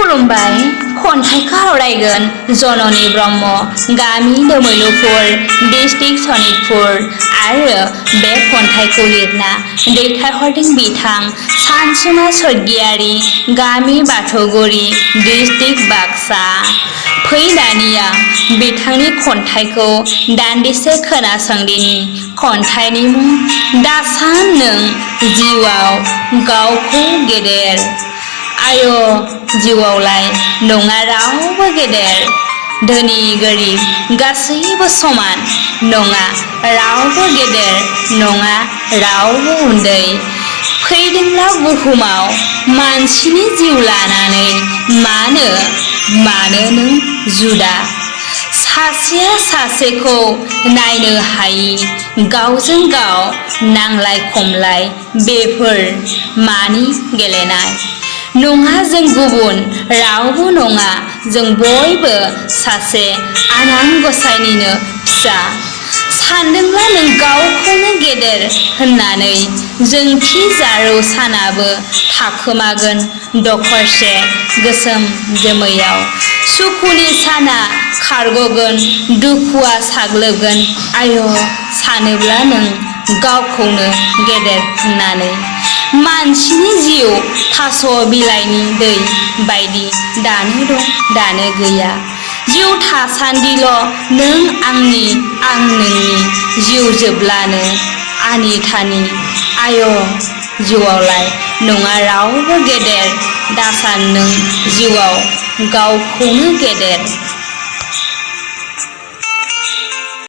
खुलुमबाय खन्थाइखौ आवरायगोन जननी ब्रह्म गामि दोमैलुफुर डिस्ट्रिक्ट सनितपुर आरो बे खन्थाइखौ लिरना दैथायहरदों बिथां सानसुमा स्वर्गियारी गामि बाथौगुरि डिस्ट्रिक्ट बाक्सा। फै दानिया बिथांनि खन्थाइखौ दान्दिसे खोनासंदिनि। खन्थाइनि मुं दासान नों जिउआव गावखौ गेदेर। आय' जिउआवलाय नङा रावबो गेदेर, धोनि गोरिब गासैबो समान, नङा रावबो गेदेर नङा रावबो उन्दै। फैदोंब्ला बुहुमाव मानसिनि जिउ लानानै मानो नों जुदा? सासेया सासेखौ नायनो हायि, गावजों गाव नांलाय खमलाय बेफोर मानि गेलेनाय? नङा जों गुबुन रावबो नङा, जों बयबो सासे आनान गसाइनिनो फिसा। सानदोंब्ला नों गावखौनो गेदेर होननानै, जोंथि जारौ सानाबो थाखोमागोन दखरसे गोसोम जोमैयाव। सुखुनि साना खारग'गोन दुखुआ साग्लोबगोन। आय' सानोब्ला नों गावखौनो गेदेर होननानै। मानसिनि जिउ थास' बिलाइनि दै बायदि दानो दं दानो गैया। जिउ थासान्दिल' नों आंनि आं नोंनि, जिउ जोबब्लानो आनि थानि। आय' जिउआवलाय नङा रावबो गेदेर, दासान नों जिउआव गावखौनो गेदेर।